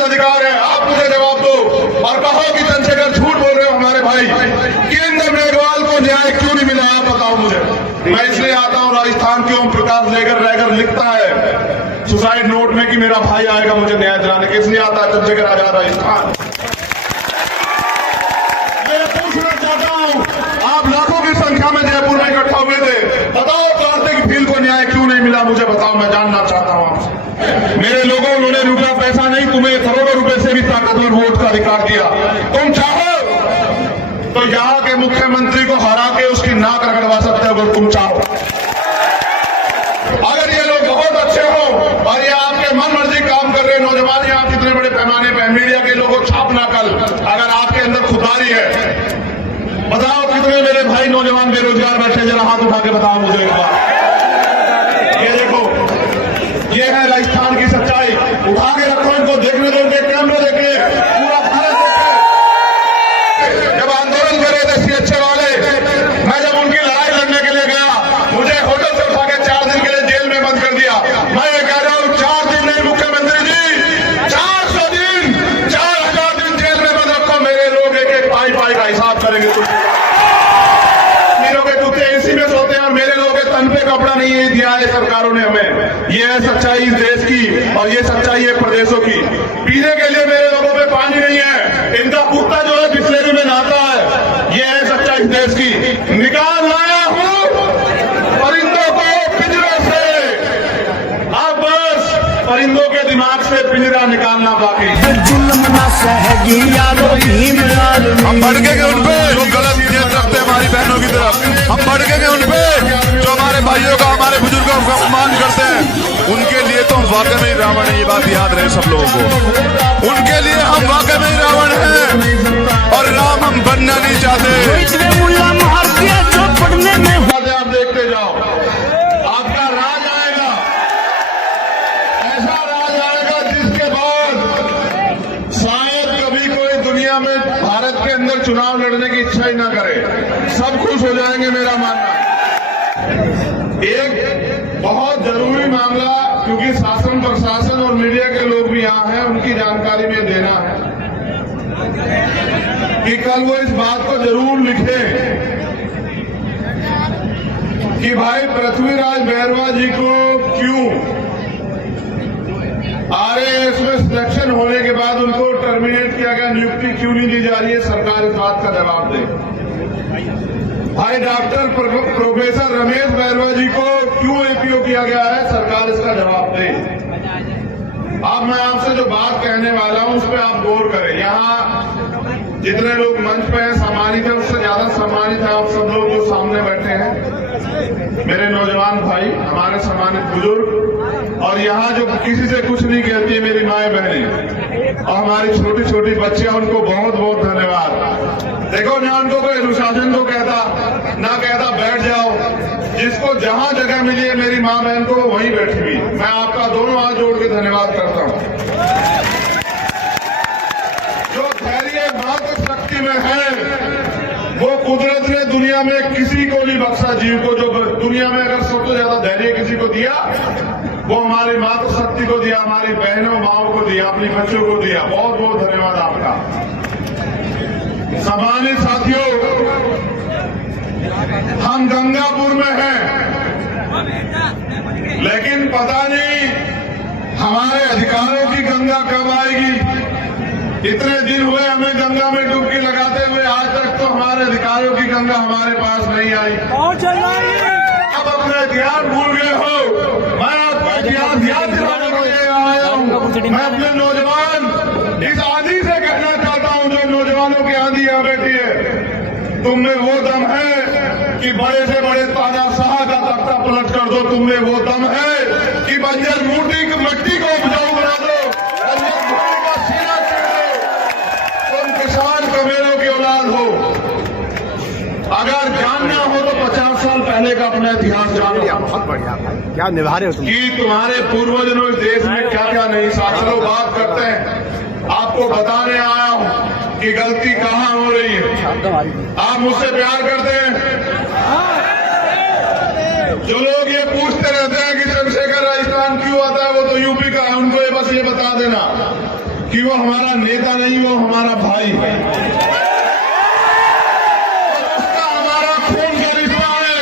संवैधानिक अधिकार है, आप मुझे जवाब दो और कहो कि चंद्रशेखर झूठ बोल रहे हो हमारे भाई। केंद्र मेघवाल को न्याय क्यों नहीं मिला, आप बताओ मुझे। मैं इसलिए आता हूं, राजस्थान के ओम प्रकाश लेकर लिखता है सुसाइड नोट में कि मेरा भाई आएगा मुझे न्याय दिलाने के, इसलिए आता है चंद्रशेखर आजाद राजस्थान। मैं पूछना चाहता हूं, आप लाखों की संख्या में जयपुर में इकट्ठा हुए थे, बताओ कार्तिक भील को न्याय क्यों नहीं मिला, मुझे बताओ, मैं जानना चाहता हूं आपसे। मेरे लोगों, उन्होंने रुपया पैसा नहीं, तुम्हें करोड़ों रुपए से भी ताकतवर वोट का अधिकार दिया। तुम चाहो तो यहां के मुख्यमंत्री को हरा के उसकी नाक रगड़वा सकते हो अगर तुम चाहो। अगर ये लोग बहुत अच्छे हो और ये आपके मन मर्जी काम कर रहे नौजवान, यहाँ कितने बड़े पैमाने पर मीडिया के लोगों छापना कल, अगर आपके अंदर खुदारी है, बताओ कितने मेरे भाई नौजवान बेरोजगार बैठे, जरा हाथ उठा के बताओ मुझे एक बार। ये देखो, ये है राजस्थान की सच्चाई, उठा के रखो इनको, देखने दो, इनके कैमरे देखे, पूरा भारत देखे। जब आंदोलन कर रहे थे सीएचए वाले, मैं जब उनकी लड़ाई लड़ने के लिए गया, मुझे होटल से उठा के 4 दिन के लिए जेल में बंद कर दिया। मैं ये कह रहा हूं, 4 दिन नहीं मुख्यमंत्री जी, 400 दिन, 4000 दिन जेल में बंद रखो, मेरे लोग एक एक पाई का हिसाब करेंगे। मीरों के कुत्ते इसी में सोते हैं और मेरे लोगों के तन पे कपड़ा नहीं है दिया है सरकारों ने हमें। ये है सच्चाई इस देश की और ये सच्चाई है प्रदेशों की। पीने के लिए मेरे लोगों पे पानी नहीं है, इनका कुत्ता जो है बिस्लेरी में नहाता है। ये है सच्चाई इस देश की। निकाल लाया हूं परिंदों को पिंजरे से, अब बस परिंदों के दिमाग से पिंजरा निकालना बाकी। हम भड़केंगे उन पे जो गलत नीयत रखते हैं हमारी बहनों की तरफ, हम भड़केंगे उन पे जो हमारे भाइयों का, हमारे बुजुर्गों का अपमान करते हैं। उनके लिए तो हम वाकई में रावण है, ये बात याद रहे सब लोगों को। उनके लिए हम वाकई में रावण हैं और राम हम बनना नहीं चाहते। आप देखते जाओ, आपका राज आएगा, ऐसा राज आएगा जिसके बाद शायद कभी कोई दुनिया में भारत के अंदर चुनाव लड़ने की इच्छा ही ना करे, सब खुश हो जाएंगे, मेरा मानना। एक बहुत जरूरी मामला, क्योंकि शासन प्रशासन और मीडिया के लोग भी यहाँ हैं, उनकी जानकारी में देना है कि कल वो इस बात को जरूर लिखें कि भाई पृथ्वीराज बैरवा जी को क्यों आरएएस में सिलेक्शन होने के बाद उनको टर्मिनेट किया गया, नियुक्ति क्यों नहीं दी जा रही है, सरकार इस बात का जवाब दे। भाई डॉक्टर प्रोफेसर रमेश बैरवा जी को क्यों एपीओ किया गया है, सरकार इसका जवाब दे। अब मैं आपसे जो बात कहने वाला हूं उस पर आप गौर करें। यहाँ जितने लोग मंच पे हैं सम्मानित है, उससे ज्यादा सम्मानित है आप सब लोग जो सामने बैठे हैं, मेरे नौजवान भाई, हमारे सम्मानित बुजुर्ग, और यहाँ जो किसी से कुछ नहीं कहती है मेरी माए बहनें और हमारी छोटी छोटी बच्चियां, उनको बहुत बहुत धन्यवाद। देखो ना, उनको कोई अनुशासन को कहता ना कहता बैठ जाओ, जिसको जहां जगह मिली है मेरी माँ बहन को वहीं बैठी हुई। मैं आपका दोनों हाथ जोड़ के धन्यवाद करता हूं। जो धैर्य मातृशक्ति में है वो कुदरत ने दुनिया में किसी को नहीं बख्शा। जीव को जो दुनिया में अगर सबसे ज्यादा धैर्य किसी को दिया वो हमारी मातृशक्ति को दिया, हमारी बहनों माओं को दिया, अपनी बच्चों को दिया। बहुत बहुत धन्यवाद आपका। सम्मानित साथियों, हम गंगापुर में हैं, लेकिन पता नहीं हमारे अधिकारों की गंगा कब आएगी। इतने दिन हुए हमें गंगा में डुबकी लगाते हुए, आज तक तो हमारे अधिकारों की गंगा हमारे पास नहीं आई। अब अपना इतिहास भूल गए हो, मैं आपका इतिहास याद दिलाने के लिए आया हूं। मैं अपने नौजवान इस आंधी से कहना चाहता हूं, जो नौजवानों की आंधी यहाँ बैठी है, तुम में वो दम है कि बड़े से बड़े तानाशाह का तख्ता पलट कर दो। तुम में वो दम है कि बंजर मिट्टी को उपजाऊ बना दो, कमेरों की औलाद हो। अगर जानना हो तो 50 साल पहले का अपना इतिहास जानो। बहुत बढ़िया, क्या निभा रहे हो तुम। कि तुम्हारे पूर्वज ने इस देश में क्या क्या नहीं। साथ लोग बात करते हैं, आपको बताने आया हूं कि गलती कहां हो रही है। आप मुझसे प्यार करते हैं। जो लोग ये पूछते रहते हैं कि चंद्रशेखर राजस्थान क्यों आता है, वो तो यूपी का है, उनको ये बस ये बता देना कि वो हमारा नेता नहीं, वो हमारा भाई है। उसका हमारा खून का रिश्ता है।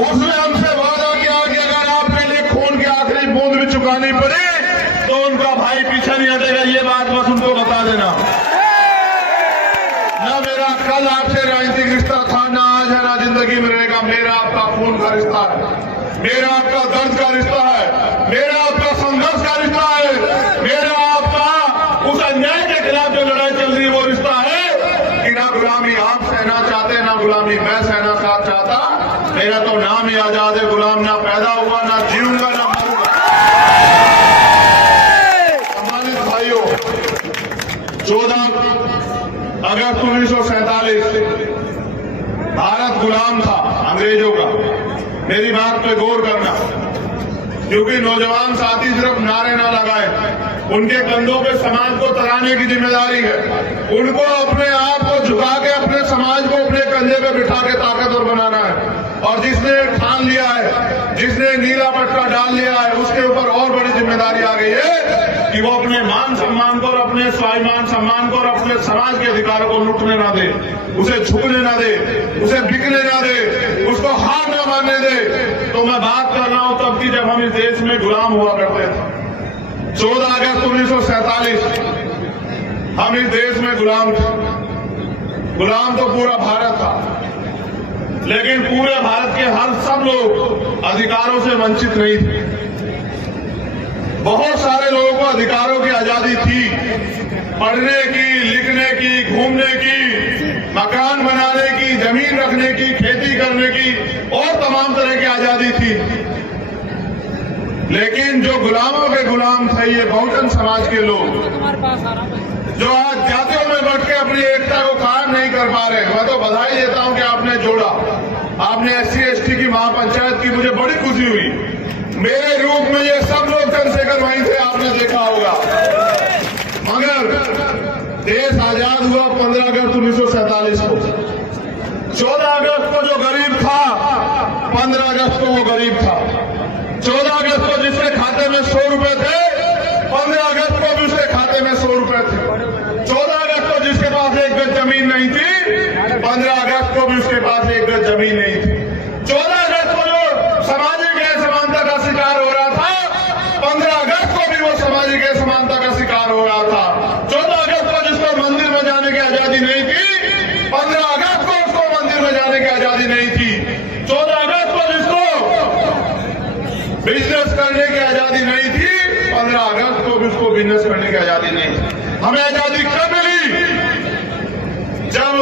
उसने हमसे वादा किया कि अगर आपके लिए खून की आखिरी बूंद भी चुकानी पड़े तो उनका भाई पीछे नहीं हटेगा। ये बात बस उनको बता देना। ना मेरा कल आपसे राजनीतिक रिश्ता था, ना आज है, ना जिंदगी में रहेगा। मेरा आपका खून का रिश्ता है, मेरा आपका दर्द का रिश्ता है, मेरा आपका संघर्ष का रिश्ता है, मेरा आपका उस अन्याय के खिलाफ जो लड़ाई चल रही है वो रिश्ता है कि ना गुलामी आप सहना चाहते, ना गुलामी मैं सहना चाहता। मेरा तो नाम ही आजाद है, गुलाम ना पैदा हुआ, ना जीऊंगा, ना मरूंगा। सम्मानित भाइयों, 14 अगस्त 1947 भारत गुलाम था अंग्रेजों का। मेरी बात पे गौर करना, क्योंकि नौजवान साथी सिर्फ नारे ना लगाए, उनके कंधों पे समाज को तराने की जिम्मेदारी है। उनको अपने आप को झुका के अपने समाज को अपने कंधे पे बिठा के ताकतवर बनाना है। और जिसने ठान लिया है, जिसने नीला पट्टा डाल लिया है, उसके ऊपर और बड़ी जिम्मेदारी आ गई है कि वो अपने मान सम्मान को और अपने स्वाभिमान सम्मान को और अपने समाज के अधिकारों को लुटने ना दे, उसे झुकने ना दे, उसे बिकने ना दे, उसको हार ना मानने दे। तो मैं बात कर रहा हूं तब की जब हम इस देश में गुलाम हुआ करते थे। 14 अगस्त 1947 हम इस देश में गुलाम थे। गुलाम तो पूरा भारत था, लेकिन पूरे भारत के हर सब लोग अधिकारों से वंचित नहीं थे। बहुत सारे लोगों को अधिकारों की आजादी थी, पढ़ने की, लिखने की, घूमने की, मकान बनाने की, जमीन रखने की, खेती करने की और तमाम तरह की आजादी थी। लेकिन जो गुलामों के गुलाम थे ये बहुजन समाज के लोग, जो आज जातियों में बढ़ के अपनी एकता को कायम नहीं कर पा रहे। मैं तो बधाई देता हूं कि आपने जोड़ा, आपने SC/ST की महापंचायत की, मुझे बड़ी खुशी हुई। मेरे रूप में ये सब लोग चंद्रशेखर वहीं थे, आपने देखा होगा। मगर देश आजाद हुआ 15 अगस्त 1947 को। 14 अगस्त को जो गरीब था, 15 अगस्त को वो गरीब था। 14 अगस्त को जिसके खाते में 100 रुपए थे, 15 अगस्त को भी उसके खाते में 100 रुपए थे। 14 अगस्त को जिसके पास एक गज जमीन नहीं थी, 15 अगस्त को भी उसके पास एक गज जमीन नहीं थी। 14 अगस्त को जो सामाजिक असमानता का शिकार हो रहा था, 15 अगस्त को भी वो सामाजिक असमानता का शिकार हो रहा था। 14 अगस्त को जिसको मंदिर में जाने की आजादी नहीं थी, 15 अगस्त को उसको मंदिर में जाने की आजादी नहीं थी। 14 अगस्त को जिसको बिजनेस करने की आजादी नहीं थी, 15 अगस्त को भी उसको बिजनेस करने की आजादी नहीं थी। हमें आजादी कब मिली? जब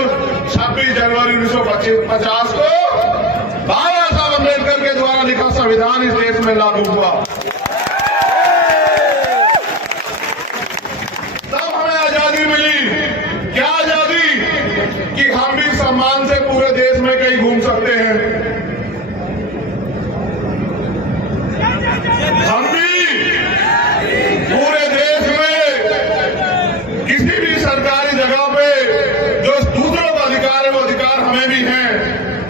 26 जनवरी 1950 को बाबा साहब अम्बेडकर के द्वारा लिखा संविधान इस देश में लागू हुआ। तब हमें आजादी मिली। क्या आजादी? कि हम भी सम्मान से पूरे देश में कहीं घूम सकते हैं। हम भी पूरे देश में किसी भी सरकारी जगह पे जो दूसरों का अधिकार है वो अधिकार हमें भी है,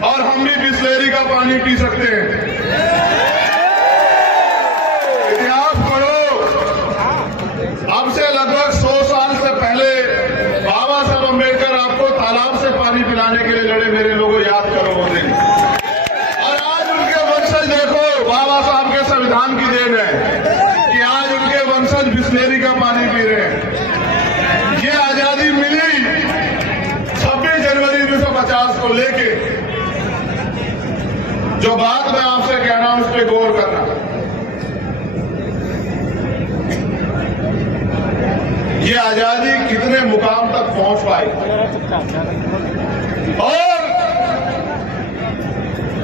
और हम भी बिस्लेरी का पानी पी सकते हैं। इतिहास पढ़ो, अब से लगभग 100 साल से पहले बाबा साहब अम्बेडकर आपको तालाब से पानी पिलाने के लिए लड़े। मेरे लोगों, याद करो वो दिन। और आज उनके वंशज देखो, बाबा साहब के संविधान की देन है कि आज उनके वंशज बिस्लेरी का पानी पी रहे हैं। ये आजादी मिली 26 जनवरी 1950 को लेके। जो बात मैं आपसे कह रहा हूं उस पर गौर करना। ये आजादी कितने मुकाम तक पहुंच पाई और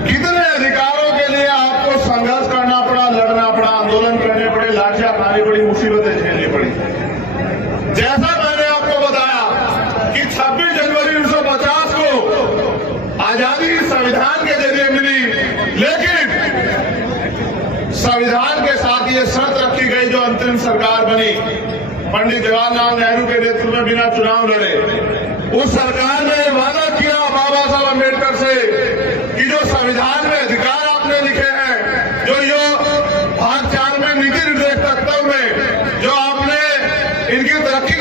कितने अधिकारों के लिए आपको संघर्ष करना पड़ा, लड़ना पड़ा, आंदोलन करने पड़े, लाठियां खानी पड़ी, मुसीबतें झेलनी पड़ी। जैसा मैंने आपको बताया कि 26 जनवरी 1950 को आजादी संविधान के जरिए मिली, लेकिन संविधान के साथ ये शर्त रखी गई जो अंतरिम सरकार बनी, पंडित जवाहरलाल नेहरू के नेतृत्व में बिना चुनाव लड़े। उस सरकार ने वादा किया बाबा साहब अम्बेडकर से कि जो संविधान में अधिकार आपने लिखे हैं, जो भाग 4 में नीति निर्देश तत्व में जो आपने इनकी तरक्की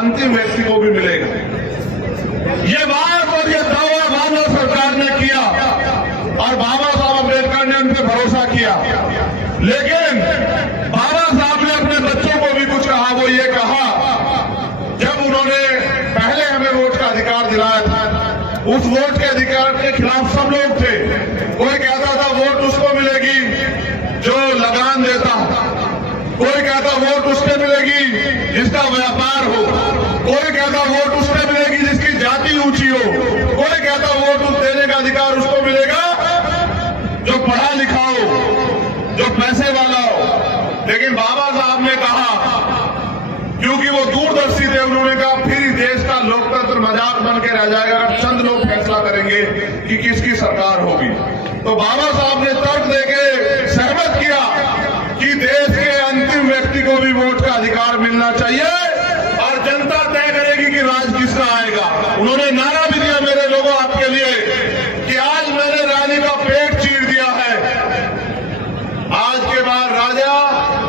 अंतिम व्यक्ति को भी मिलेगा। ये बात और ये दावा मानव सरकार ने किया और बाबा साहब अम्बेडकर ने उन पर भरोसा किया, लेकिन बाबा साहब ने अपने बच्चों को भी कुछ कहा। वो ये कहा, जब उन्होंने पहले हमें वोट का अधिकार दिलाया था, उस वोट के अधिकार के खिलाफ सब लोग थे। कोई कहता था वोट उसको मिलेगी जो लगान देता हो, कोई कहता वोट उससे मिलेगी जिसका व्यापार हो, कोई कहता वोट उससे मिलेगी जिसकी जाति ऊंची हो, कोई कहता वोट उस देने का अधिकार उसको मिलेगा जो पढ़ा लिखा हो, जो पैसे वाला हो। लेकिन बाबा साहब ने कहा, क्योंकि वो दूरदर्शी थे, उन्होंने कहा फिर इस देश का लोकतंत्र मजाक बन के रह जाएगा अगर चंद लोग फैसला करेंगे कि किसकी सरकार होगी। तो बाबा साहब ने तर्क देके सहमत किया कि देश के अंतिम व्यक्ति को भी वोट का अधिकार मिलना चाहिए और जनता तय करेगी कि राज किसका आएगा। उन्होंने नारा भी दिया मेरे लोगों आपके लिए कि आज मैंने रानी का पेट चीर दिया है, आज के बाद राजा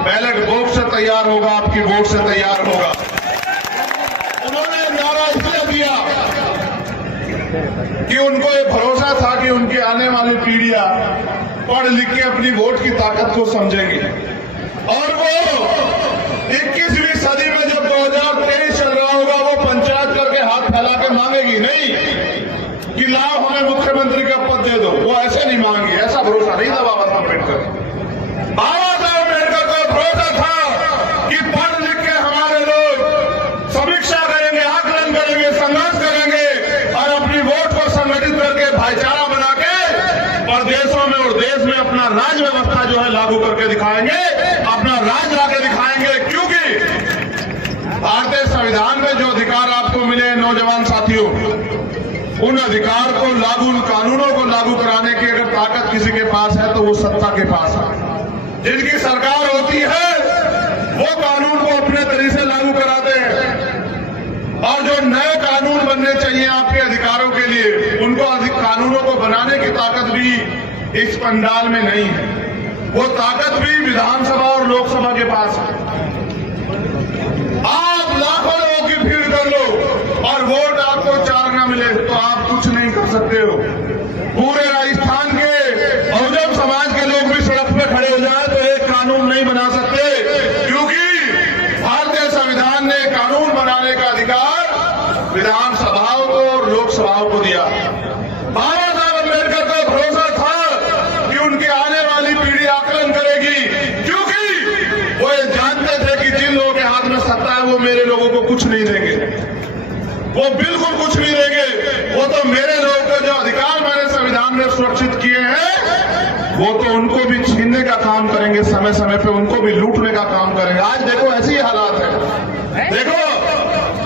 बैलेट बॉक्स से तैयार होगा, आपकी वोट से तैयार होगा। उन्होंने नारा इसलिए दिया कि उनको ये भरोसा था कि उनकी आने वाली पीढ़ियां पढ़ लिख के अपनी वोट की ताकत को समझेंगी और वो 21वीं सदी में जब 2023 चल रहा होगा, वो पंचायत करके हाथ फैला के मांगेगी नहीं कि लाओ हमें मुख्यमंत्री का पद दे दो। वो ऐसे नहीं मांगी, ऐसा भरोसा नहीं था बाबा साहब अम्बेडकर। बाबा साहब अम्बेडकर को भरोसा था कि पढ़ लिख के हमारे लोग समीक्षा करेंगे, आकलन करेंगे, संघर्ष करेंगे और अपनी वोट को संगठित करके भाईचारा बना के प्रदेशों में और देश में अपना राज व्यवस्था जो है लागू करके दिखाएंगे, अपना राज लाके दिखाएंगे। क्योंकि भारतीय संविधान में जो अधिकार आपको मिले नौजवान साथियों, उन अधिकार को लागू, उन कानूनों को लागू कराने की अगर ताकत किसी के पास है तो वो सत्ता के पास है। जिनकी सरकार होती है वो कानून को अपने तरीके से लागू कराते हैं और जो नए कानून बनने चाहिए आपके अधिकारों के लिए, उनको कानूनों को बनाने की ताकत भी इस पंडाल में नहीं है। वो ताकत भी विधानसभा और लोकसभा के पास है। आप लाखों लोगों की भीड़ कर लो और वोट आपको 4 न मिले तो आप कुछ नहीं कर सकते हो। पूरे राजस्थान के बहुजन समाज के लोग भी सड़क पे खड़े हो जाए तो एक कानून नहीं बना सकते, क्योंकि भारतीय संविधान ने कानून बनाने का अधिकार विधानसभाओं को और लोकसभाओं को दिया। बाबा साहब अम्बेडकर को भरोसा था कि उनकी आने वाली पीढ़ी आकलन करेगी, क्योंकि वो ये जानते थे कि जिन लोगों के हाथ में सत्ता है वो मेरे लोगों को कुछ नहीं देंगे, वो बिल्कुल कुछ नहीं देंगे। वो तो मेरे लोगों को जो अधिकार मैंने संविधान में सुरक्षित किए हैं वो तो उनको भी छीनने का काम करेंगे, समय समय पे उनको भी लूटने का काम करेंगे। आज देखो ऐसी हालात है। देखो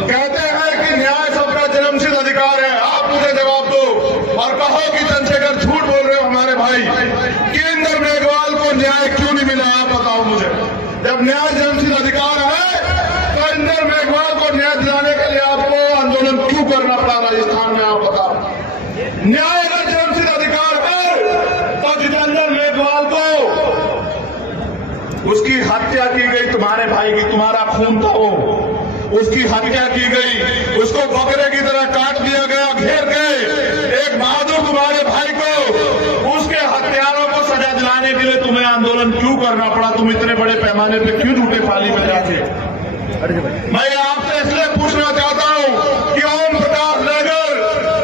कहते हैं कि न्याय सबका जन्मसिद्ध अधिकार है। आप मुझे जवाब दो और कहो कि चंद्रशेखर झूठ बोल रहे हो हमारे भाई, कि इंदर मेघवाल को न्याय क्यों नहीं मिला? आप बताओ मुझे। जब न्याय जन्मसिद्ध अधिकार है तो इंदर मेघवाल को न्याय दिलाने के लिए आपको आंदोलन क्यों करना पड़ा राजस्थान में? आप बताओ। न्याय का जन्मसिद्ध अधिकार है तो जितेंद्र मेघवाल को उसकी हत्या की गई, तुम्हारे भाई की, तुम्हारा खून था वो, उसकी हत्या की गई, उसको बकरे की तरह काट दिया गया घेर के। एक बहादुर तुम्हारे भाई को, उसके हत्यारों को सजा दिलाने के लिए तुम्हें आंदोलन क्यों करना पड़ा? तुम इतने बड़े पैमाने पे क्यों झूठे फाली में जाके? मैं आपसे इसलिए पूछना चाहता हूं कि ओम प्रकाश लेगर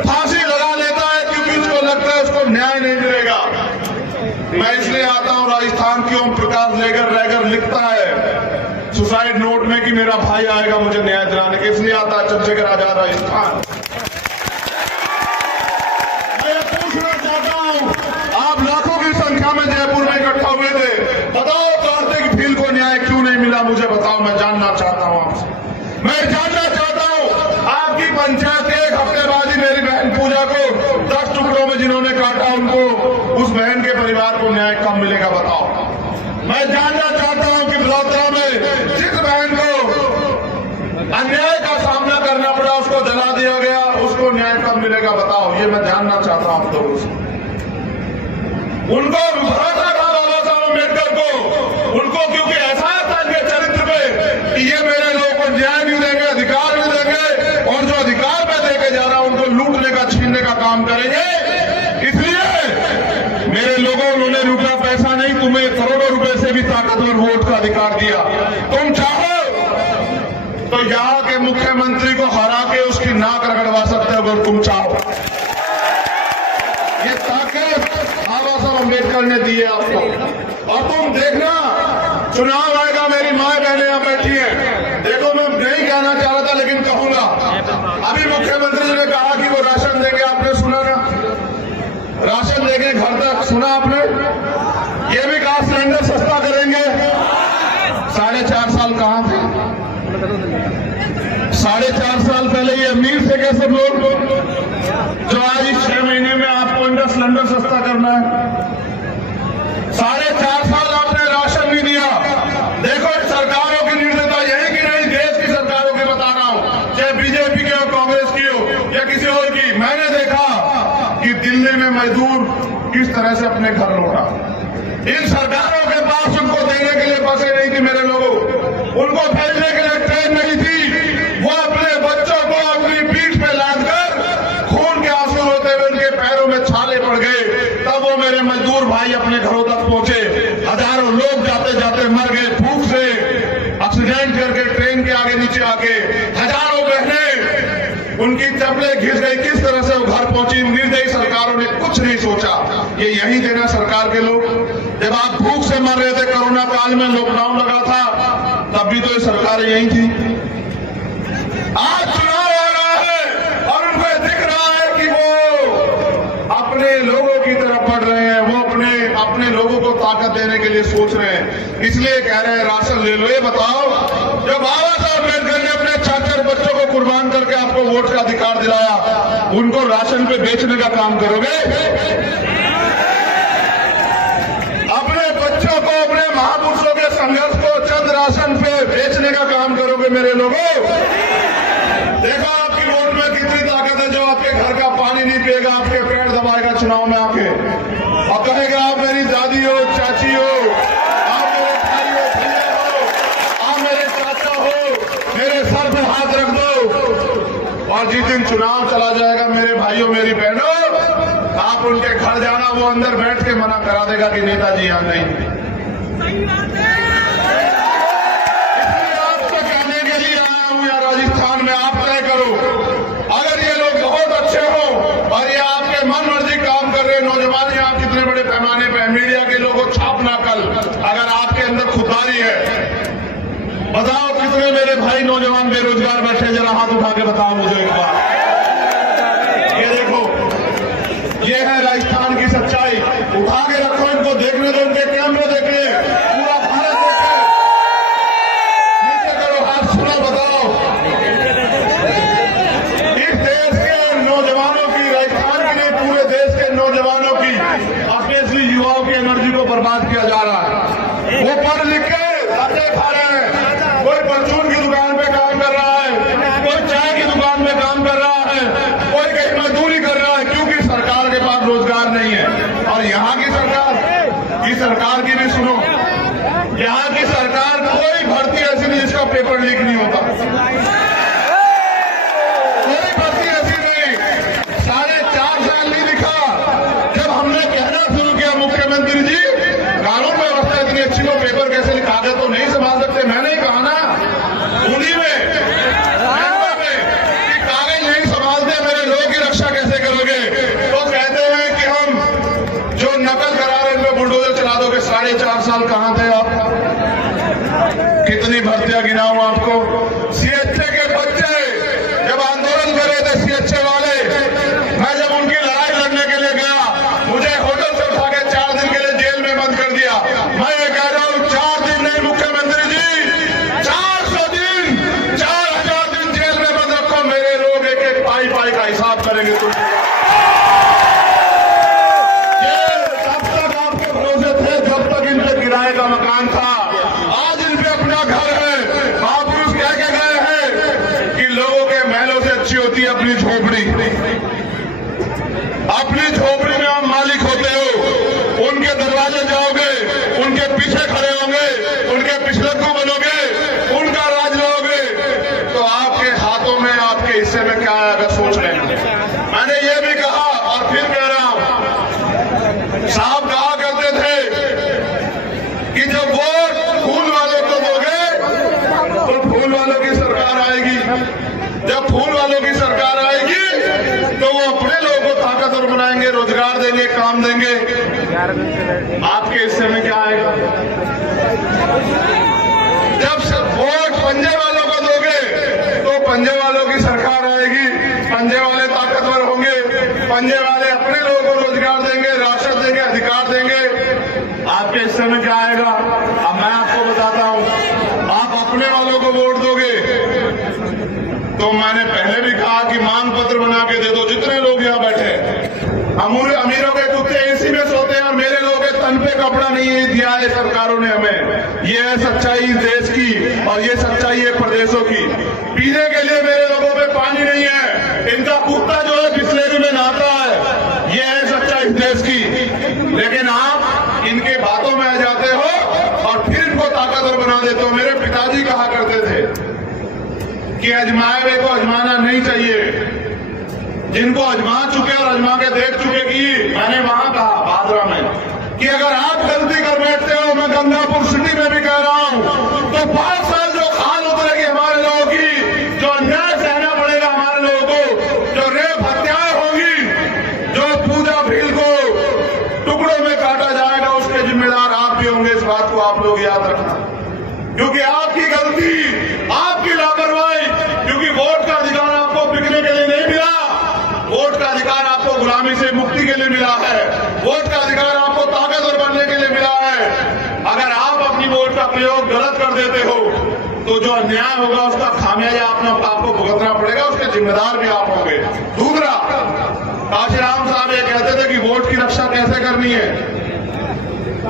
फांसी लगा लेता है क्योंकि उसको लगता है उसको न्याय नहीं मिलेगा। मैं इसलिए आता हूं राजस्थान की ओम प्रकाश लेगर लिखता है सुसाइड नोट में कि मेरा भाई आएगा मुझे न्याय दिलाने के, इसलिए आता है चंद्रशेखर आजाद राजस्थान। मैं पूछना चाहता हूं, आप लाखों की संख्या में जयपुर में इकट्ठा हुए थे, बताओ कार्तिक भील को न्याय क्यों नहीं मिला? मुझे बताओ, मैं जानना चाहता हूं आपसे। मैं जानना चाहता हूं आपकी पंचायत के एक हफ्ते बाद ही मेरी बहन पूजा को 10 टुकड़ों में जिन्होंने काटा, उनको, उस बहन के परिवार को न्याय कब मिलेगा? बताओ। मैं जानना चाहता हूं कि बलौदा में जिस बहन को अन्याय का सामना करना पड़ा, उसको जला दिया गया, उसको न्याय कब मिलेगा? बताओ। ये मैं जानना चाहता हूं आप लोगों से। उनको भरोसा था बाबा साहब अम्बेडकर को, उनको क्योंकि एहसास था इनके चरित्र पे कि ये मेरे लोगों को न्याय नहीं देंगे, अधिकार नहीं देंगे, काम करेंगे। इसलिए मेरे लोगों, उन्होंने रुपया पैसा नहीं, तुम्हें करोड़ों रुपए से भी ताकतवर वोट का अधिकार दिया। तुम चाहो तो यहाँ के मुख्यमंत्री को हरा के उसकी नाक रगड़वा सकते हो अगर तुम चाहो। ये ताकत बाबा साहब अम्बेडकर ने दी है आपको। और तुम देखना, चुनाव आएगा, मेरी माँ बहनें यहाँ बैठी हैं। देखो, मैं नहीं कहना चाह रहा था लेकिन कहूंगा। अभी मुख्यमंत्री जी ने कहा कि वो राशन देंगे, आपने सुना ना? राशन देंगे घर तक, सुना आपने? ये भी कहा सिलेंडर सस्ता करेंगे। 4.5 साल कहां थे? 4.5 साल पहले ये अमीर थे क्या सब लोग, जो आज इस 6 महीने में आपको इनका सिलेंडर सस्ता करना है? 4.5 साल आपने राशन नहीं दिया। देखो, सरकारों की निर्दयता यही कि नहीं, देश की सरकारों की बता रहा हूं, चाहे बीजेपी की हो, कांग्रेस की हो या किसी और की। मैंने देखा कि दिल्ली में मजदूर किस तरह से अपने घर लौटा। इन सरकारों के पास उनको देने के लिए बसें नहीं थी मेरे लोगों, उनको भेजने के लिए ट्रेन नहीं थी। वो अपने बच्चों को अपनी पीठ पे लादकर खून के आंसू होते हुए उनके पैरों में छाले पड़ गए। तब वो मेरे मजदूर भाई अपने घरों तक पहुंचे। हजारों लोग जाते जाते मर गए भूख से, एक्सीडेंट करके ट्रेन के आगे नीचे आके। हजारों बहनें, उनकी चप्पलें घिस गई। किस तरह से वो घर पहुंची? निर्दयी सरकारों ने कुछ नहीं सोचा। ये यही थे ना सरकार के लोग, जब आप भूख से मर रहे थे, कोरोना काल में लॉकडाउन लगा था, तब भी तो ये सरकारें यही थी। आज चुनाव आ रहा है और उनको दिख रहा है कि वो अपने लोगों की तरफ बढ़ रहे हैं, वो अपने लोगों को ताकत देने के लिए सोच रहे हैं। इसलिए कह रहे हैं राशन ले लो। ये बताओ, जो बाबा साहब अम्बेडकर ने अपने 4 बच्चों को कुर्बान करके आपको वोट का अधिकार दिलाया, उनको राशन पे बेचने का काम करोगे? अपने बच्चों को, अपने महापुरुषों के संघर्ष को चंद राशन पे बेचने का काम करोगे मेरे लोगों? देखो आपकी वोट में कितनी ताकत है। जो आपके घर का पानी नहीं पिएगा, आपके पेड़ दबाएगा चुनाव में आके और कहेगा आप मेरी दादी हो, चाची हो, आप मेरे भाई हो, भैया हो, आप मेरे चाचा हो, मेरे सर पे हाथ रख दो। और जिस दिन चुनाव चला जाएगा मेरे भाइयों, मेरी बहनों, आप उनके घर जाना, वो अंदर बैठ के मना करा देगा कि नेताजी यहां नहीं। इसलिए आपको कहने के लिए आया हूं यहाँ राजस्थान में, आप तय करो। अगर ये लोग बहुत अच्छे हो और ये आपके मन मर्जी काम कर रहे नौजवान, यहाँ कितने बड़े पैमाने पर मीडिया के लोगों को छापना कल, अगर आपके अंदर खुददारी है, बताओ कितने मेरे भाई नौजवान बेरोजगार बैठे, जरा हाथ उठा के बताओ मुझे एक बार। ये देखो, ये है राजस्थान की सच्चाई। उठा के रखो, इनको देखने दो, उनके कैमरे देखे, पूरा भारत देखे। नीचे करो हाथ, सुनो, बताओ इस देश के नौजवानों की, राजस्थान के लिए पूरे देश के नौजवानों की, स्पेशली युवाओं की एनर्जी को बर्बाद किया जा रहा है। वो पढ़ लिख के धक्के खा रहे हैं। कोई परचून की दुकान पे काम कर रहा है, कोई चाय की दुकान में काम कर रहा है, कोई कहीं मजदूरी कर रहा है, क्योंकि सरकार के पास रोजगार नहीं है। और यहाँ की सरकार की भी सुनो, यहाँ की सरकार कोई भर्ती ऐसी नहीं जिसका पेपर लीक नहीं होता, कोई भर्ती ऐसी नहीं। 4.5 साल नहीं दिखा। जब हमने कहना शुरू किया मुख्यमंत्री जी कानून व्यवस्था इतनी अच्छी हो, पेपर कैसे लिखा दे, तो नहीं संभाल सकते। मैंने ही कहा ना उन्हीं में कि कागज नहीं संभालते, मेरे लोगों की रक्षा कैसे करोगे? तो कहते हैं कि हम जो नकल करा रहे हैं बुलडोजर चला दोगे। 4.5 साल कहां थे आप? कितनी भर्तियां गिनाऊं आपको? सीएचए के बच्चे जब आंदोलन कर रहे थे, सीएचए वाले, मैं जब उनकी लड़ाई लड़ने के लिए गया, मुझे होटल से उठा के 4 दिन के लिए जेल में बंद कर दिया। मैं ये कह रहा हूं, 4 दिन नहीं मुख्यमंत्री जी, 400 दिन, 4000 दिन जेल में बंद रखो, मेरे लोग एक एक पाई पाई का हिसाब करेंगे। तुम तब तक आपके भरोसे थे जब तक इन पे किराए का मकान था, आज इन पे अपना घर है। महापुरुष कह के गए हैं कि लोगों के महलों से अच्छी होती है अपनी झोपड़ी। अपनी झोपड़ी में आप मालिक होते हो, उनके दरवाजे जाओगे, उनके पीछे खड़े होंगे, उनके पिछलग्गू बनोगे, उनका राज लोगे, तो आपके हाथों में, आपके हिस्से में क्या है अगर सोच रहे हैं। मैंने ये भी कहा जब फूल वालों की सरकार आएगी तो वो अपने लोगों को ताकतवर बनाएंगे, रोजगार देंगे, काम देंगे। आपके हिस्से में क्या आएगा? जब वोट पंजे वालों को दोगे तो पंजे वालों की सरकार आएगी, पंजे वाले ताकतवर होंगे, पंजे वाले अपने लोगों को रोजगार देंगे, राशन देंगे, अधिकार देंगे। आपके हिस्से में क्या आएगा? अब मैं आपको बताता हूं, आप अपने वालों को वोट दोगे तो मैंने पहले भी कहा कि मांग पत्र बना के दे दो। जितने लोग यहाँ बैठे अमीरों के कुत्ते एसी में सोते हैं और मेरे लोगों के तन पे कपड़ा नहीं दिया है सरकारों ने हमें। ये है सच्चाई इस देश की और ये सच्चाई है प्रदेशों की। पीने के लिए मेरे लोगों पे पानी नहीं है, इनका कुत्ता जो है बिस्लेरी में नहाता है। ये है सच्चाई इस देश की। लेकिन आप इनके बातों में आ जाते हो और फिर इनको ताकतवर बना देते हो। मेरे पिताजी कहा करते थे कि अजमाए हुए को अजमाना नहीं चाहिए, जिनको अजमा चुके और अजमा के देख चुके कि मैंने वहां कहा बादरा में कि अगर आप गलती कर बैठते हो, मैं गंगापुर सिटी में भी कह रहा हूं, तो 5 साल जो खाल उतरेगी हमारे लोगों की, जो अन्याय सहना पड़ेगा हमारे लोगों को, जो रेप हत्याएं होंगी, जो पूजा भील को टुकड़ों में काटा जाएगा, उसके जिम्मेदार आप भी होंगे। इस बात को आप लोग याद रखना, क्योंकि आपकी गलती, आपकी लापरवाही, क्योंकि वोट का अधिकार आपको बिकने के लिए नहीं मिला, वोट का अधिकार आपको गुलामी से मुक्ति के लिए मिला है, वोट का अधिकार आपको ताकतवर बनने के लिए मिला है। अगर आप अपनी वोट का प्रयोग गलत कर देते हो तो जो अन्याय होगा उसका खामियाजा आपको भुगतना पड़ेगा, उसके जिम्मेदार भी आप होंगे। दूसरा, काशीराम साहब ये कहते थे कि वोट की रक्षा कैसे करनी है,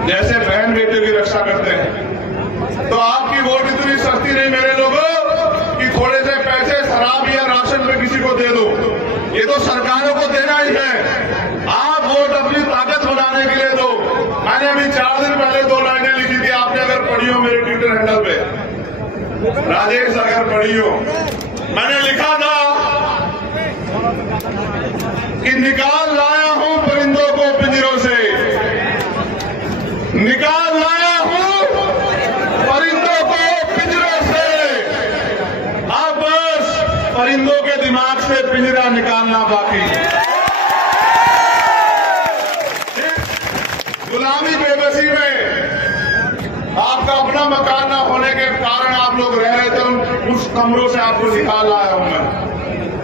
जैसे बहन बेटे की रक्षा करते हैं। तो आपकी वोट इतनी सस्ती नहीं मेरे लोगों कि थोड़े से पैसे शराब या राशन पे किसी को दे दो। ये तो सरकारों को देना ही है। आप वोट अपनी ताकत बनाने के लिए दो। मैंने अभी 4 दिन पहले 2 लाइनें लिखी थी, आपने अगर पढ़ी हो मेरे ट्विटर हैंडल पे, राजेश अगर पढ़ी हो, मैंने लिखा था कि निकाल लाया हूं परिंदों को पिंजरों से, निकाल लाया हूं परिंदों को पिंजरों से। अब बस परिंदों के दिमाग से पिंजरा निकालना बाकी। गुलामी बेबसी में आपका अपना मकान न होने के कारण आप लोग रह रहे थे, उस कमरों से आपको निकाल आया हूं मैं।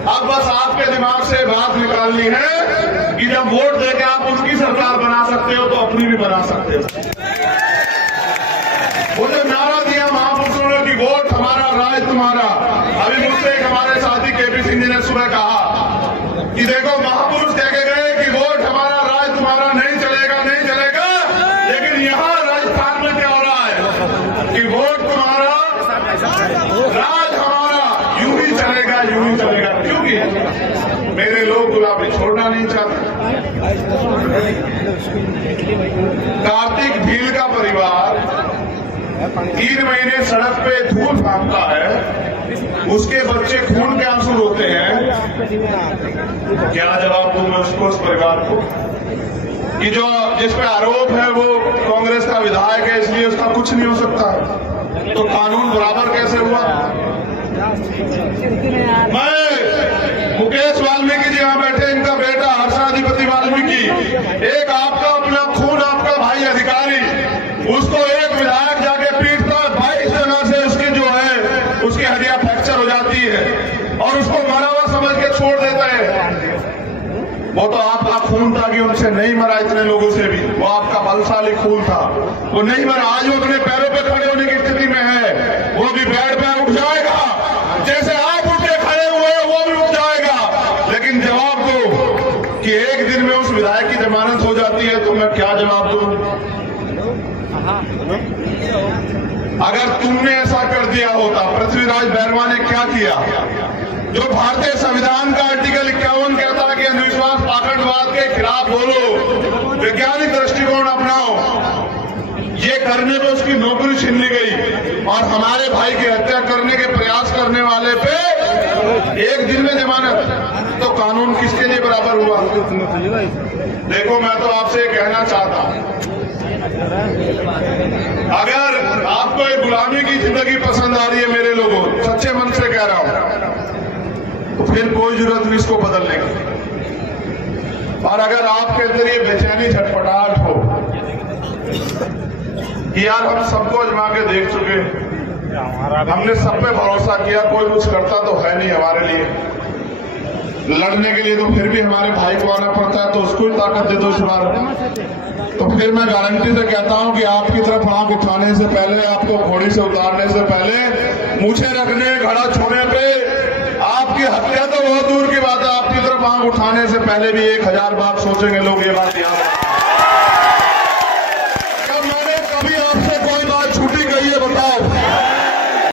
अब बस आपके दिमाग से बात निकालनी है कि जब वोट देके आप उनकी सरकार बना सकते हो तो अपनी भी बना सकते हो। वो जो नारा दिया महापुरुषों ने कि वोट हमारा राज तुम्हारा, अभी मुझसे एक हमारे साथी केपी सिंह जी ने सुबह कहा कि देखो महापुरुष कह के गए कि वोट हमारा राज तुम्हारा, नहीं चलेगा नहीं चलेगा। लेकिन यहाँ राजस्थान में क्या हो रहा है कि वोट तुम्हारा राज हमारा, यूं ही चलेगा यूं ही चलेगा। क्योंकि मेरे लोग गुलाबी छोड़ना नहीं चाहते। कार्तिक भील का परिवार 3 महीने सड़क पे धूल फांकता है, उसके बच्चे खून के आंसू रोते हैं। क्या जवाब दूं मैं उसको, उस परिवार को, कि जो जिस पे आरोप है वो कांग्रेस का विधायक है इसलिए उसका कुछ नहीं हो सकता, तो कानून बराबर कैसे हुआ? मैं मुकेश वाल्मीकि जी यहाँ बैठे, इनका बेटा हर्षाधिपति वाल्मीकि, एक आपका अपना खून, आपका भाई अधिकारी, उसको एक विधायक जाके पीटता है, 22 जगह से उसकी जो है उसकी हड्डियां फ्रैक्चर हो जाती है और उसको मरा हुआ समझ के छोड़ देता है। वो तो आपका खून था कि उनसे नहीं मरा, इतने लोगों से भी वो आपका बलशाली खून था, वो नहीं मरा। आज वो अपने पैरों पे खड़े होने की स्थिति में है, वो भी बेड पे उठ जाएगा, जैसे आप उठ के खड़े हुए वो भी उठ जाएगा। लेकिन जवाब दो कि एक दिन में उस विधायक की जमानत हो जाती है, तो मैं क्या जवाब दूं? अगर तुमने ऐसा कर दिया होता, पृथ्वीराज बैरवा ने क्या किया? जो भारतीय संविधान का आर्टिकल 51 कहता है कि अंधविश्वास पाखंडवाद के खिलाफ बोलो, वैज्ञानिक दृष्टिकोण अपनाओ, ये करने पे उसकी नौकरी छीन ली गई और हमारे भाई की हत्या करने के प्रयास करने वाले पे एक दिन में जमानत, तो कानून किसके लिए बराबर हुआ? देखो, मैं तो आपसे कहना चाहता हूं, अगर आपको एक गुलामी की जिंदगी पसंद आ रही है मेरे लोगों, सच्चे मन से कह रहा हूं, तो फिर कोई जरूरत नहीं इसको बदलने की। और अगर आपके अंदर ये बेचैनी झटपटाहट हो कि यार हम सबको आजमा के देख चुके, हमने सब पे भरोसा किया, कोई कुछ करता तो है नहीं हमारे लिए, लड़ने के लिए तो फिर भी हमारे भाई को आना पड़ता है, तो उसको ही ताकत दे दो इस बार। तो फिर मैं गारंटी से कहता हूं कि आपकी तरफ आंख उठाने से पहले, आपको घोड़ी से उतारने से पहले, मुझे रखने, घड़ा छूने पे, आपकी हत्या तो बहुत दूर की बात है, आपकी तरफ आंख उठाने से पहले भी 1000 बार सोचेंगे लोग ये बात याद।